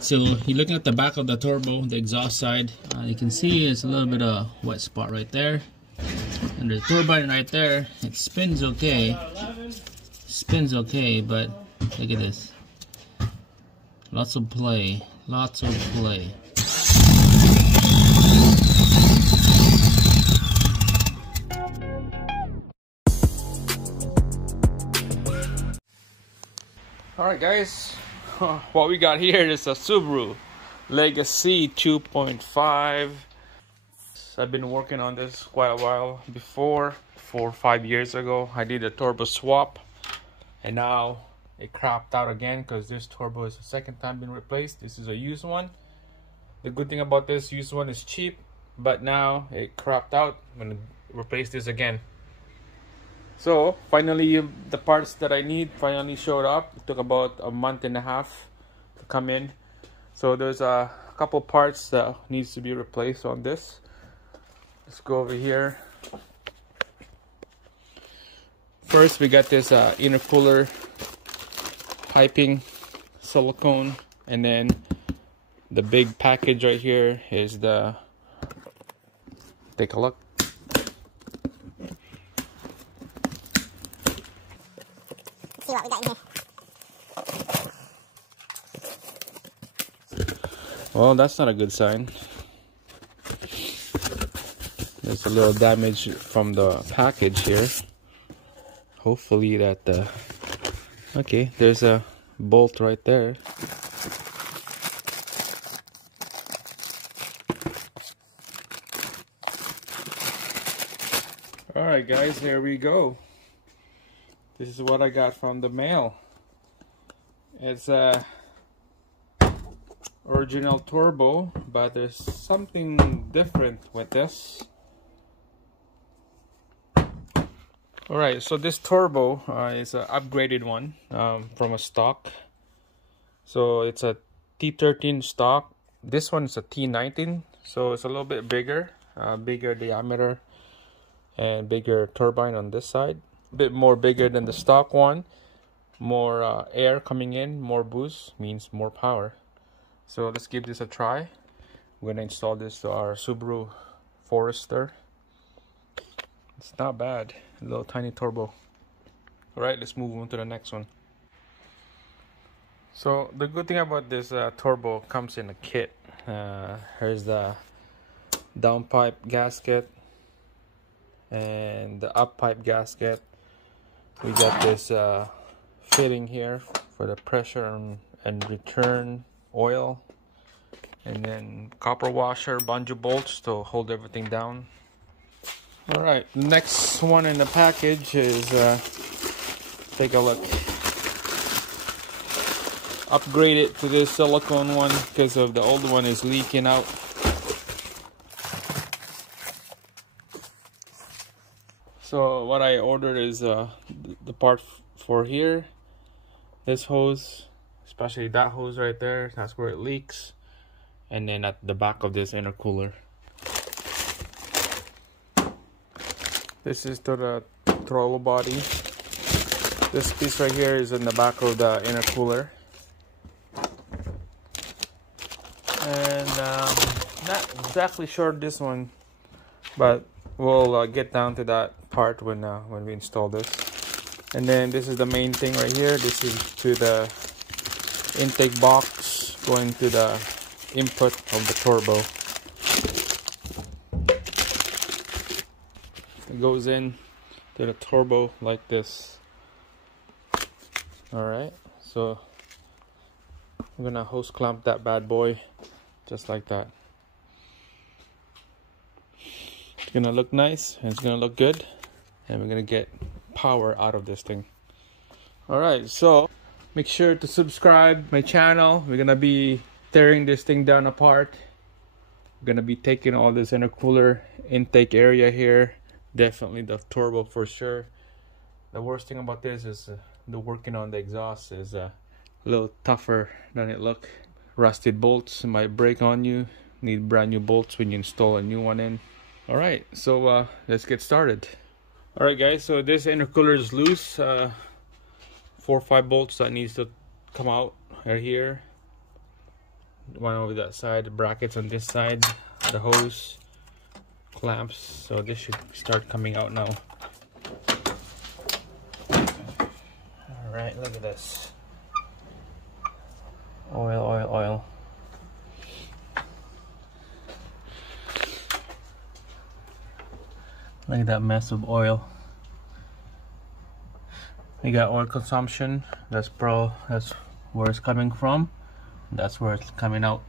So you're looking at the back of the turbo, the exhaust side. You can see it's a little bit of wet spot right there. And the turbine right there, it spins okay. Spins okay, but look at this. Lots of play. Lots of play. Alright guys, what we got here is a Subaru Legacy 2.5. I've been working on this quite a while before. 4 or 5 years ago I did a turbo swap, and now it crapped out again because this turbo is the second time being replaced. This is a used one. The good thing about this used one is cheap, but now it crapped out. I'm gonna replace this again. So finally the parts that I need finally showed up. It took about a month and a half to come in. So there's a couple parts that needs to be replaced on this. Let's go over here. First we got this intercooler piping silicone, and then the big package right here is the, take a look. See what we got in here. Well, that's not a good sign. There's a little damage from the package here. Hopefully that okay, there's a bolt right there. Alright guys, here we go. This is what I got from the mail. It's a original turbo, but there's something different with this. Alright, so this turbo is an upgraded one from a stock. So it's a T13 stock. This one is a T19, so it's a little bit bigger, bigger diameter and bigger turbine on this side. A bit more bigger than the stock one. More air coming in, more boost means more power. So let's give this a try. We're gonna install this to our Subaru Forester. It's not bad, a little tiny turbo. Alright, let's move on to the next one. So the good thing about this turbo comes in a kit. Here's the downpipe gasket and the uppipe gasket. We got this fitting here for the pressure and return oil, and then copper washer, bungee bolts to hold everything down. Alright, the next one in the package is, take a look. Upgrade it to this silicone one because of the old one is leaking out. So what I ordered is the part for here. This hose, especially that hose right there, that's where it leaks. And then at the back of this intercooler. This is to the throttle body. This piece right here is in the back of the intercooler. And not exactly sure this one, but we'll get down to that part when we install this. And then this is the main thing right here. This is to the intake box going to the input of the turbo. It goes in to the turbo like this. Alright, so I'm gonna hose clamp that bad boy just like that. It's gonna look nice and it's gonna look good, and we're gonna get power out of this thing. Alright, so make sure to subscribe my channel. We're gonna be tearing this thing down apart. We're gonna be taking all this intercooler intake area here, definitely the turbo for sure. The worst thing about this is the working on the exhaust is a little tougher than it look. Rusted bolts might break on you. Need brand new bolts when you install a new one in. Alright, so let's get started. Alright guys, so this intercooler is loose. 4 or 5 bolts that needs to come out right here. one over that side, brackets on this side, the hose, clamps. So this should start coming out now. All right, look at this. Oil, oil, oil. Look at that mess of oil. We got oil consumption. That's where it's coming from. That's where it's coming out.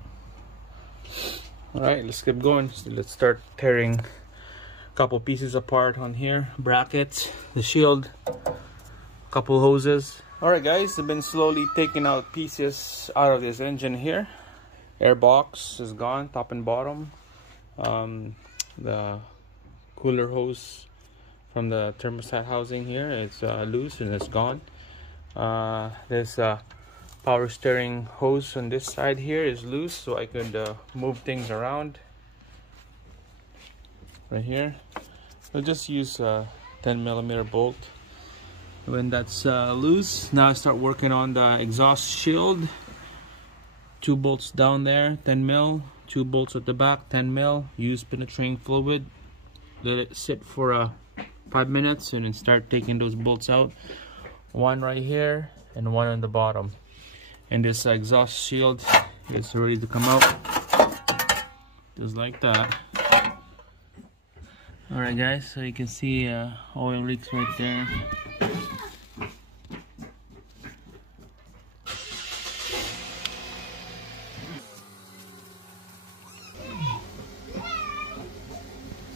All right, let's keep going. So let's start tearing a couple pieces apart on here. Brackets, the shield, a couple hoses. All right, guys, I've been slowly taking out pieces out of this engine here. Air box is gone, top and bottom. The cooler hose from the thermostat housing here, it's loose and it's gone. This power steering hose on this side here is loose, so I could move things around right here. We'll just use a 10mm bolt. When that's loose, now I start working on the exhaust shield. 2 bolts down there, 10mm, 2 bolts at the back, 10mm. Use penetrating fluid. Let it sit for 5 minutes and then start taking those bolts out. 1 right here and 1 on the bottom. And this exhaust shield is ready to come out. Just like that. Alright guys, so you can see oil leaks right there.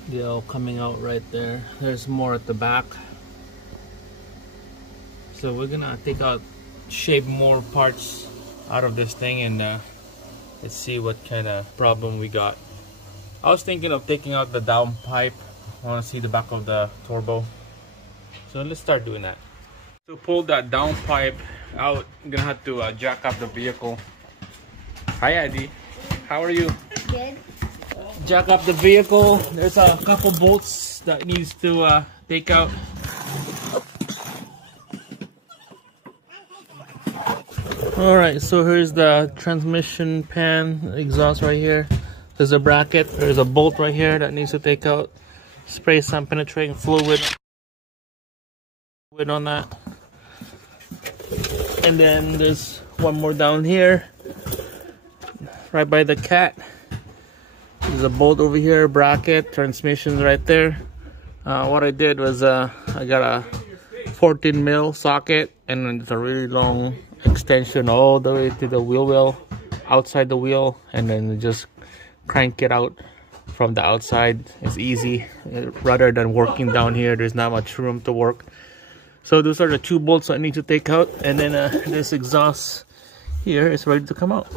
They're all coming out right there. There's more at the back. So we're gonna shape more parts out of this thing and let's see what kind of problem we got. I was thinking of taking out the downpipe. I want to see the back of the turbo. So let's start doing that. To pull that downpipe out, I'm gonna have to jack up the vehicle. Hi Eddie, how are you? Good. Jack up the vehicle. There's a couple bolts that needs to take out. Alright, so here's the transmission pan exhaust right here. There's a bracket, there's a bolt right here that needs to take out. Spray some penetrating fluid on that. And then there's one more down here, right by the cat. There's a bolt over here, bracket, transmission's right there. What I did was I got a 14mm socket and it's a really long extension all the way to the wheel well, outside the wheel, and then just crank it out from the outside. It's easy rather than working down here. There's not much room to work. So those are the 2 bolts I need to take out, and then this exhaust here is ready to come out.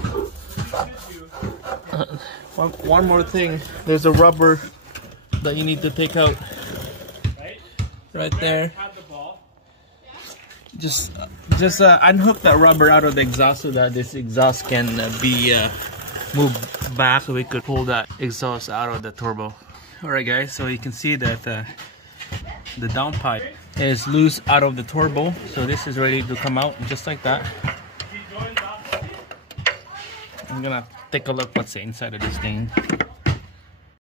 One more thing, there's a rubber that you need to take out right there. Just unhook that rubber out of the exhaust so that this exhaust can be moved back, so we could pull that exhaust out of the turbo. Alright guys, so you can see that the downpipe is loose out of the turbo, so this is ready to come out just like that. I'm gonna take a look what's inside of this thing.